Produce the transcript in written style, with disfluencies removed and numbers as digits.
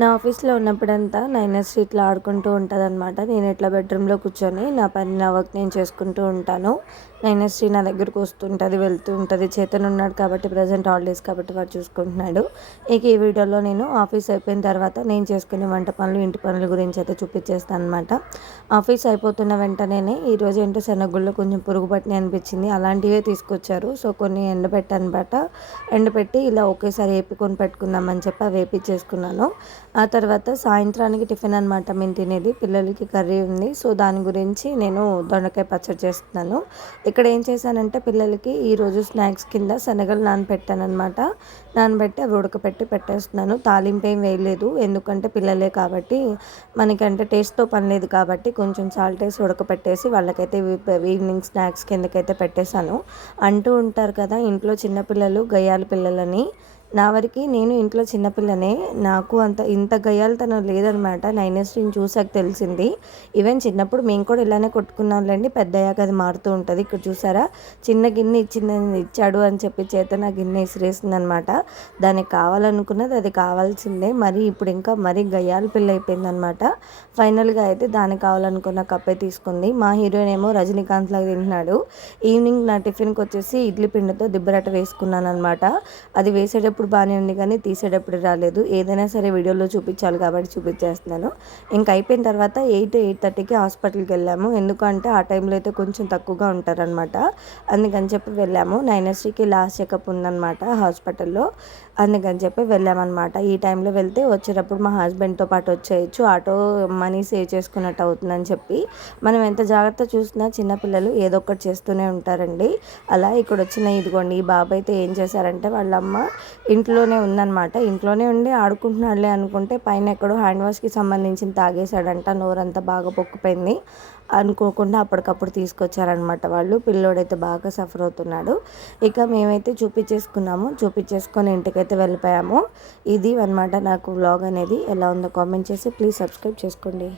నా ఆఫీస్‌లో ఉన్నప్పుడంతా నైనస్ ఇట్లా ఆడుకుంటూ ఉంటదనమాట. నేను ఇట్లా బెడ్‌రూమ్‌లో కూర్చొని నా పని, నా వర్క్ నేను చేసుకుంటూ ఉంటాను. నైనశ్రీ నా దగ్గరకు వస్తుంటది, వెళ్తూ ఉంటది. చేతన్ ఉన్నాడు కాబట్టి ప్రెజెంట్ హాలిడేస్ కాబట్టి వాడు చూసుకుంటున్నాడు. ఇక ఈ వీడియోలో నేను ఆఫీస్ అయిపోయిన తర్వాత నేను చేసుకునే వంట పనులు, ఇంటి పనుల గురించి అయితే చూపించేస్తాను అనమాట. ఆఫీస్ అయిపోతున్న వెంటనేనే ఈరోజు ఏంటో శనగగుళ్ళు కొంచెం పురుగు పట్టినాయి అనిపించింది. అలాంటివే తీసుకొచ్చారు. సో కొన్ని ఎండబెట్టనమాట. ఎండబెట్టి ఇలా ఒకేసారి ఏపుకొని పెట్టుకుందామని చెప్పి అవి ఏపిచ్చేసుకున్నాను. ఆ తర్వాత సాయంత్రానికి టిఫిన్ అనమాట మేము తినేది. పిల్లలకి కర్రీ ఉంది. సో దాని గురించి నేను దొండకాయ పచ్చడి చేస్తున్నాను. ఇక్కడ ఏం చేశానంటే పిల్లలకి ఈరోజు స్నాక్స్ కింద శనగలు నానబెట్టానమాట. నానబెట్టి అవి ఉడకపెట్టి పెట్టేస్తున్నాను. తాలింపు ఏం వేయలేదు, ఎందుకంటే పిల్లలే కాబట్టి మనకంటే టేస్ట్తో పని లేదు కాబట్టి కొంచెం సాల్ట్ వేసి ఉడకపెట్టేసి వాళ్ళకైతే ఈవినింగ్ స్నాక్స్ కిందకైతే పెట్టేశాను. అంటూ ఉంటారు కదా ఇంట్లో చిన్నపిల్లలు గయ్యాల పిల్లలని. నా వరకు నేను ఇంట్లో చిన్నపిల్లనే. నాకు ఇంత గయ్యాళితనం లేదనమాట. నైనశ్రీని చూసాక తెలిసింది. ఈవెన్ చిన్నప్పుడు మేము కూడా ఇలానే కొట్టుకున్నాంలేండి. పెద్దయ్యాక అది మారుతూ ఉంటుంది. ఇక్కడ చూసారా, చిన్న గిన్నె ఇచ్చాడు అని చెప్పి చేతన్ ఆ గిన్నె ఇసిరేసిందనమాట. దానికి కావాలనుకున్నది అది కావాల్సిందే. మరి ఇప్పుడు ఇంకా మరీ గయ్యాల పిల్ల అయిపోయిందనమాట. ఫైనల్గా అయితే దానికి కావాలనుకున్న కప్పే తీసుకుంది. మా హీరోయిన్ ఏమో రజనీకాంత్ లాగా తింటున్నాడు. ఈవినింగ్ నా టిఫిన్కి వచ్చేసి ఇడ్లీ పిండితో దిబ్బరట్ట వేసుకున్నాను అనమాట. అది వేసేటప్పుడు బాగానే ఉంది కానీ తీసేటప్పుడు రాలేదు. ఏదైనా సరే వీడియోలో చూపించాలి కాబట్టి చూపించేస్తున్నాను. ఇంకా అయిపోయిన తర్వాత 8:30కి హాస్పిటల్కి వెళ్ళాము. ఎందుకంటే ఆ టైంలో అయితే కొంచెం తక్కువగా ఉంటారనమాట. అందుకని చెప్పి వెళ్ళాము. నైనశ్రీకి లాస్ట్ చెకప్ ఉందన్నమాట హాస్పిటల్లో. అందుకని చెప్పి వెళ్ళామన్నమాట. ఈ టైంలో వెళ్తే వచ్చేటప్పుడు మా హస్బెండ్తో పాటు వచ్చేయచ్చు, ఆటో మనీ సేవ్ చేసుకున్నట్టు అవుతుందని చెప్పి. మనం ఎంత జాగ్రత్త చూసినా చిన్నపిల్లలు ఏదో ఒకటి చేస్తూనే ఉంటారండి. అలా ఇక్కడ వచ్చిన ఇదిగోండి ఈ బాబు అయితే ఏం చేశారంటే వాళ్ళమ్మ ఇంట్లోనే ఉందన్నమాట. ఇంట్లోనే ఉండి ఆడుకుంటున్నాడులే అనుకుంటే పైన ఎక్కడో హ్యాండ్ వాష్కి సంబంధించిన తాగేశాడంట. నోరంతా బాగా పొక్కుపోయింది. అనుకోకుండా అప్పటికప్పుడు తీసుకొచ్చారనమాట వాళ్ళు. పిల్లోడైతే బాగా సఫర్ అవుతున్నాడు. ఇక మేమైతే చూపించేసుకొని ఇంటికైతే వెళ్ళిపోయాము. ఇది అనమాట నాకు వ్లాగ్ అనేది. ఎలా ఉందో కామెంట్ చేసి ప్లీజ్ సబ్స్క్రైబ్ చేసుకోండి.